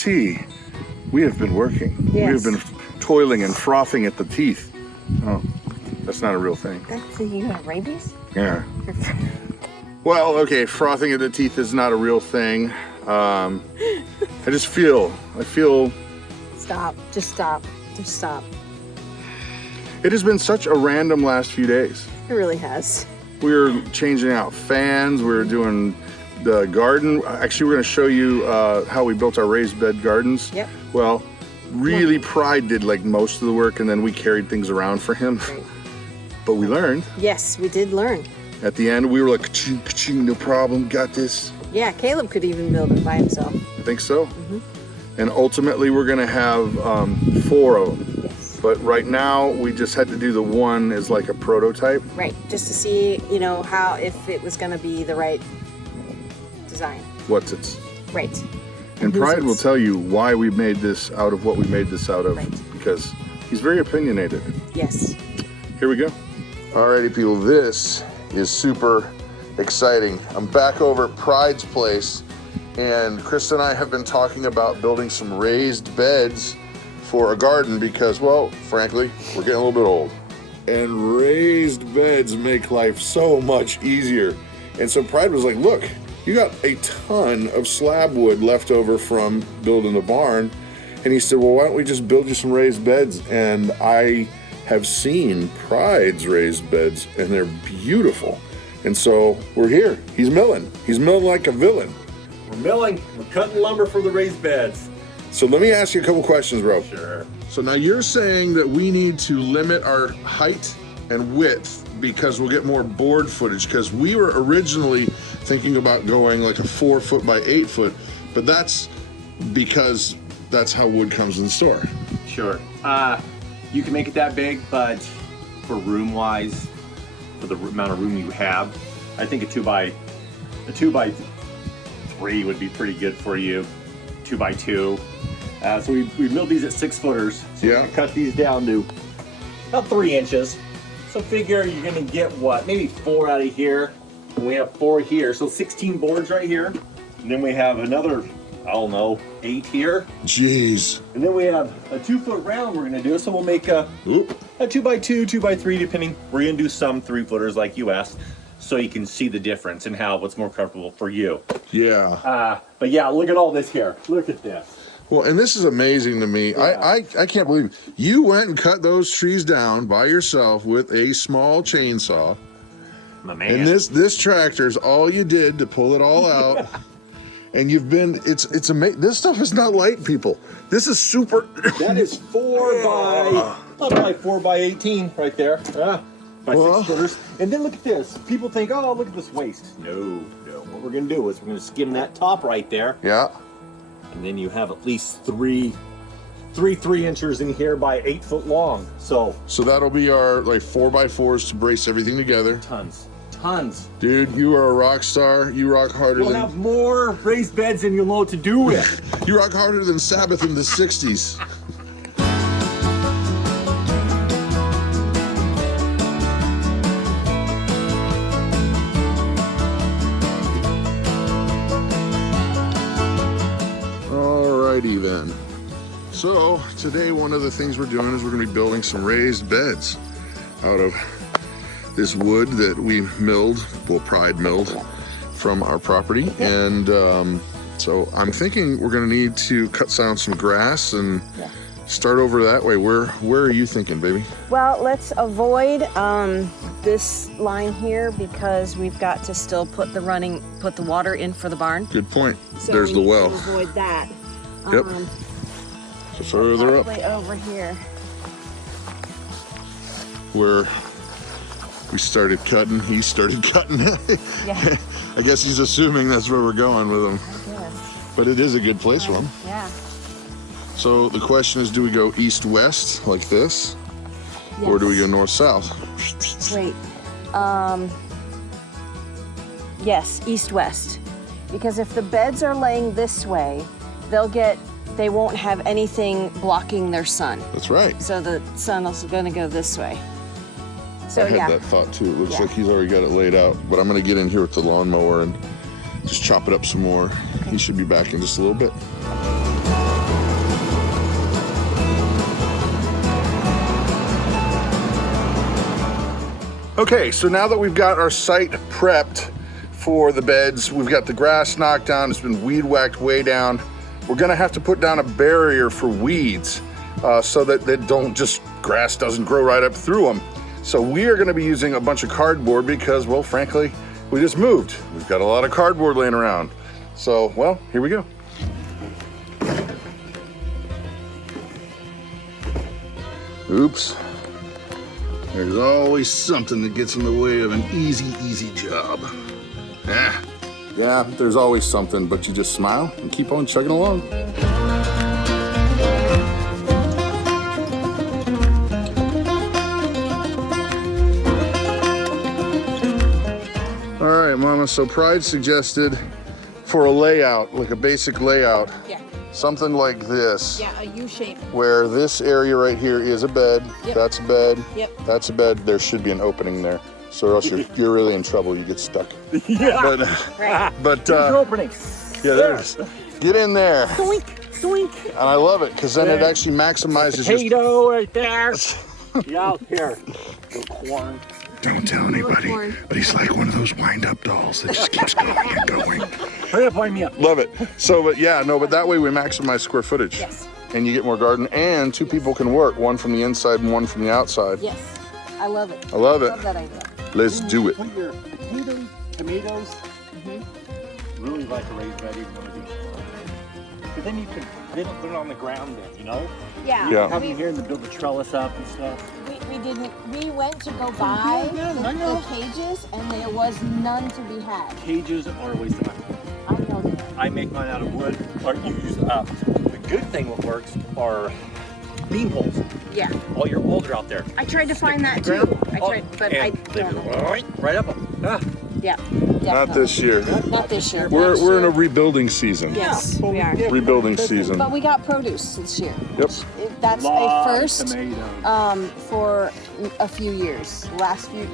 see, we have been working. Yes. We have been toiling and frothing at the teeth. Oh, that's not a real thing. That's, you have rabies? Yeah. Well, okay, frothing at the teeth is not a real thing. I feel. Stop, just stop, just stop. It has been such a random last few days. It really has. We were changing out fans, we were doing the garden. Actually, we're gonna show you how we built our raised bed gardens. Yep. Well, really Pride did like most of the work and then we carried things around for him. Right. But we learned. Yes, we did learn. At the end, we were like, ka-ching, ka-ching, no problem, got this. Yeah, Caleb could even build it by himself. I think so. And ultimately, we're gonna have 4 of them. Yes. But right now, we just had to do the one as like a prototype. Right, just to see, you know, how, if it was gonna be the right design. What's its? Right. And whose Pride will it's- tell you why we made this out of what we made this out of. Right. Because he's very opinionated. Yes. Here we go. Alrighty, people, this is super exciting. I'm back over at Pride's place, and Krista and I have been talking about building some raised beds for a garden because, well, frankly, we're getting a little bit old. And raised beds make life so much easier. And so Pride was like, look, you got a ton of slab wood left over from building the barn. And he said, well, why don't we just build you some raised beds? And I have seen Pride's raised beds, and they're beautiful. And so we're here. He's milling. He's milling like a villain. We're milling, we're cutting lumber for the raised beds. So let me ask you a couple questions, bro. Sure. So now you're saying that we need to limit our height and width because we'll get more board footage, because we were originally thinking about going like a 4 foot by 8 foot, but that's because that's how wood comes in the store. Sure. You can make it that big, but for room wise, for the amount of room you have, I think a 2 by 3 would be pretty good for you. 2 by 2. So we milled these at 6 footers. So Yeah. we're gonna cut these down to about 3 inches. So figure you're gonna get what, maybe 4 out of here. And we have 4 here, so 16 boards right here. And then we have another, I don't know, 8 here. Jeez. And then we have a 2 foot round we're gonna do. So we'll make a 2 by 2, 2 by 3, depending. We're gonna do some 3 footers like you asked, so you can see the difference and how what's more comfortable for you. Yeah. But yeah, look at all this here. Look at this. Well, and this is amazing to me. Yeah. I can't believe it. You went and cut those trees down by yourself with a small chainsaw. My man. And this tractor is all you did to pull it all out. And you've been, it's amazing. This stuff is not light, people. This is super. That is 4 by, about like 4 by 18 right there. By 6 footers. And then look at this. People think, oh, look at this waist. No. What we're gonna do is we're gonna skim that top right there. Yeah. And then you have at least three 3-inchers in here by 8 foot long. So that'll be our like 4x4s to brace everything together. tons. Dude, you are a rock star. You rock harder We'll have more raised beds than you'll know what to do with. you rock harder than Sabbath in the 60s. Alrighty then. So today one of the things we're doing is we're going to be building some raised beds out of this wood that we milled, well, Pride milled from our property. Yep. And so I'm thinking we're going to need to cut down some grass and start over that way. Where are you thinking, baby? Well, let's avoid this line here because we've got to still put the water in for the barn. Good point. So There's we the need well. to avoid that. Yep. So further up Probably over here. where we started cutting, he started cutting. Yeah. I guess he's assuming that's where we're going with him. Yes. But it is a good place for him. Yeah. So the question is, do we go east-west like this? Or do we go north-south? Wait. Yes, east-west. Because if the beds are laying this way, they won't have anything blocking their sun. That's right. So the sun is going to go this way. So I had that thought too. It looks like he's already got it laid out. But I'm going to get in here with the lawnmower and just chop it up some more. Okay. He should be back in just a little bit. Okay, so now that we've got our site prepped for the beds, we've got the grass knocked down, it's been weed whacked way down. We're gonna have to put down a barrier for weeds so that they don't just, grass doesn't grow right up through them. So we are gonna be using a bunch of cardboard because, well, frankly, we just moved. We've got a lot of cardboard laying around. So, well, here we go. Oops. There's always something that gets in the way of an easy job. Yeah, there's always something, but you just smile and keep on chugging along. All right, Mama, so Pride suggested for a layout, like a basic layout, Yeah. something like this. Yeah, a U shape. Where this area right here is a bed, Yep. that's a bed, Yep. that's a bed. There should be an opening there, so or else you're really in trouble. You get stuck. Yeah. But Right. There's an opening. yeah, there's. Get in there, Doink, doink. and I love it because then it actually maximizes your. Potato right there. Yeah, out here. Little corn. Don't tell anybody, but he's like one of those wind-up dolls that just keeps going and going. Hurry up, wind me up. Love it. So, but yeah, no, but that way we maximize square footage. Yes. And you get more garden, and two people can work, one from the inside and one from the outside. Yes. I love it. I love it. Love that idea. Let's do it. Put your potatoes, tomatoes. Really like a raised bed, even when it's but then you can put it on the ground then, you know? Yeah. Yeah. Come in here and build the trellis up and stuff. We went to go buy Yeah, I the know. cages, and there was none to be had. Cages are a waste of money. I know that. I make mine out of wood, or use the good thing what works are bean poles. Yeah. All your poles are out there. I tried to find that Ground. too. I tried, but I And they don't go know. right up them. Ah. Yeah. Not definitely. this year. Not this year. We're Next in a year. rebuilding season. Yes, we are. Rebuilding season. But we got produce this year. Yep. That's a Lot of first tomatoes. for a few years.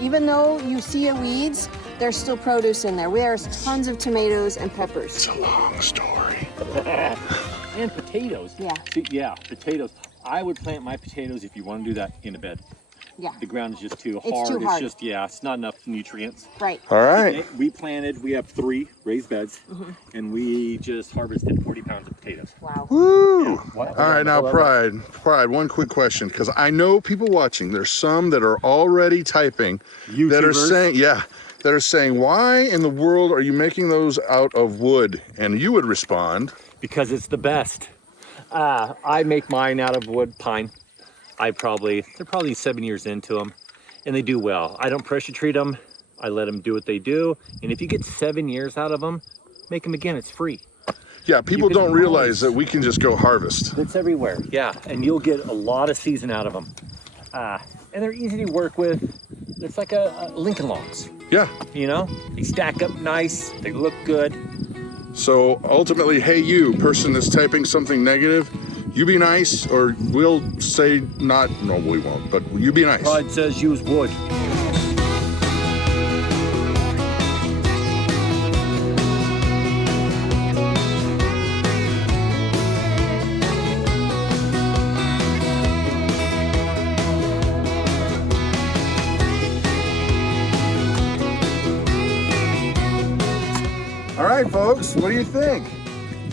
Even though you see weeds, there's still produce in there. There's tons of tomatoes and peppers. It's a long story. And potatoes. Yeah. See, yeah, potatoes. I would plant my potatoes if you want to do that in a bed. Yeah. The ground is just too It's hard. too hard. It's just, yeah, it's not enough nutrients. Right. All right. We have 3 raised beds, and we just harvested 40 pounds of potatoes. Wow. Woo! What? All right, now Pride, one quick question, because I know people watching, there's some that are already typing that are YouTubers? saying, why in the world are you making those out of wood? And you would respond, Because it's the best. I make mine out of wood pine. They're probably 7 years into them, and they do well. I don't pressure treat them. I let them do what they do. And if you get 7 years out of them, make them again, it's free. yeah, people can don't realize always- that we can just go harvest. It's everywhere. Yeah, and you'll get a lot of season out of them. And they're easy to work with. It's like a Lincoln Logs, Yeah. you know? They stack up nice, they look good. So ultimately, hey, you person that's typing something negative, you be nice, or we'll say not. No, we won't. But you be nice. Pride says use wood. All right, folks, what do you think?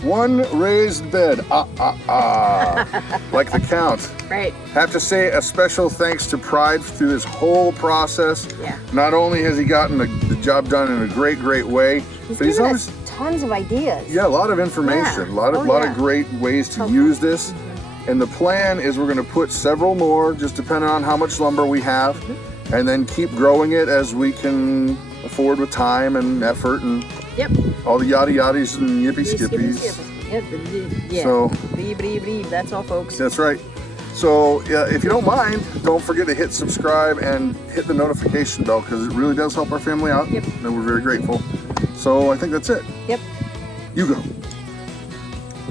One raised bed, like the count. Right. Have to say a special thanks to Pride through this whole process. Yeah. Not only has he gotten the job done in a great way, He's but he's given always, us tons of ideas. yeah, a lot of information, Yeah. a lot of Yeah. great ways to use this. And the plan is we're going to put several more, just depending on how much lumber we have, and then keep growing it as we can afford with time and effort and Yep. all the yada yadas and yippee skippies. Yeah. So Believe. That's all, folks. that's right. So yeah, if you don't mind, don't forget to hit subscribe and hit the notification bell because it really does help our family out. Yep. And we're very grateful. So I think that's it. Yep. You go.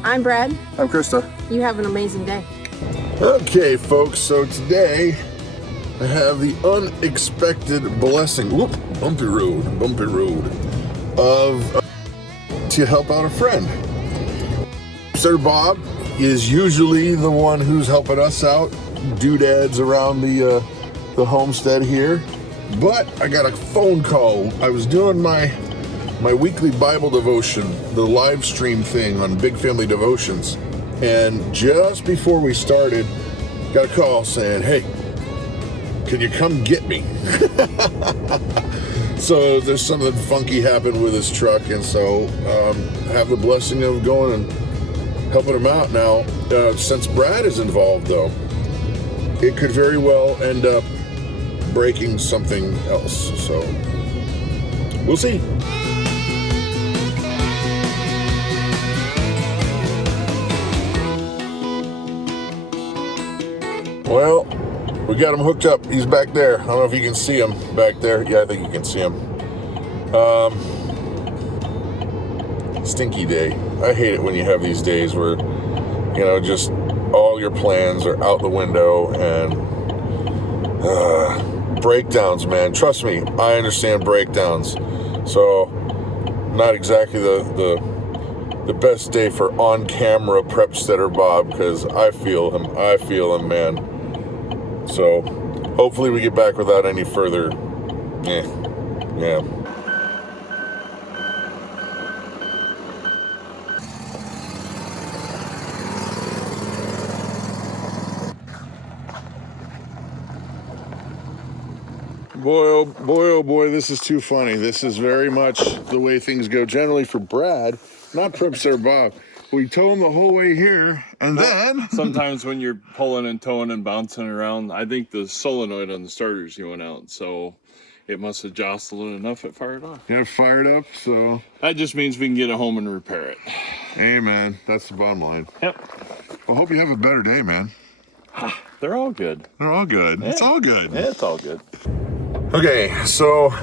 I'm Brad. I'm Krista. You have an amazing day. Okay, folks. So today I have the unexpected blessing. Whoop, bumpy road, of to help out a friend. Sir Bob is usually the one who's helping us out, doodads around the homestead here. But I got a phone call. I was doing my weekly Bible devotion, the live stream thing on Big Family Devotions. And just before we started, got a call saying, hey, can you come get me? So there's something funky happened with his truck, and so I have the blessing of going and helping him out now. Since Brad is involved, though, it could very well end up breaking something else. So we'll see. Well, we got him hooked up. He's back there. I don't know if you can see him back there. Yeah, I think you can see him. Stinky day. I hate it when you have these days where, you know, just all your plans are out the window and breakdowns, man. Trust me, I understand breakdowns. So, not exactly the best day for on-camera prepsteader Bob, because I feel him, man. So, hopefully we get back without any further, yeah. Boy, oh boy, this is too funny. This is very much the way things go generally for Brad, not prepsteader Bob. We tow him the whole way here, and then... Sometimes when you're pulling and towing and bouncing around, I think the solenoid on the starters went out, so it must have jostled it enough it fired off. Got it fired up, so... That just means we can get it home and repair it. Hey, man, that's the bottom line. Yep. Well, hope you have a better day, man. They're all good. They're all good. Yeah. It's all good. Yeah, it's all good. Okay, so...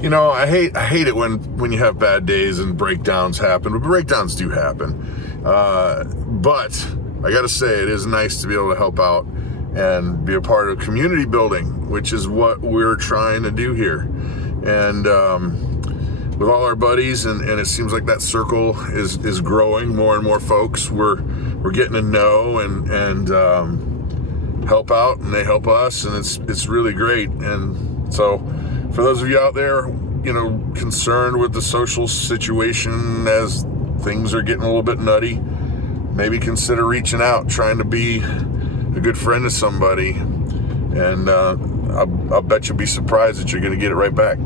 You know, I hate it when you have bad days and breakdowns happen. But breakdowns do happen. But I gotta say, it is nice to be able to help out and be a part of community building, which is what we're trying to do here. And with all our buddies, and it seems like that circle is growing. More and more folks we're getting to know and help out, and they help us, and it's really great. And so, for those of you out there, you know, concerned with the social situation as things are getting a little bit nutty, maybe consider reaching out, trying to be a good friend to somebody, and I'll bet you'll be surprised that you're going to get it right back.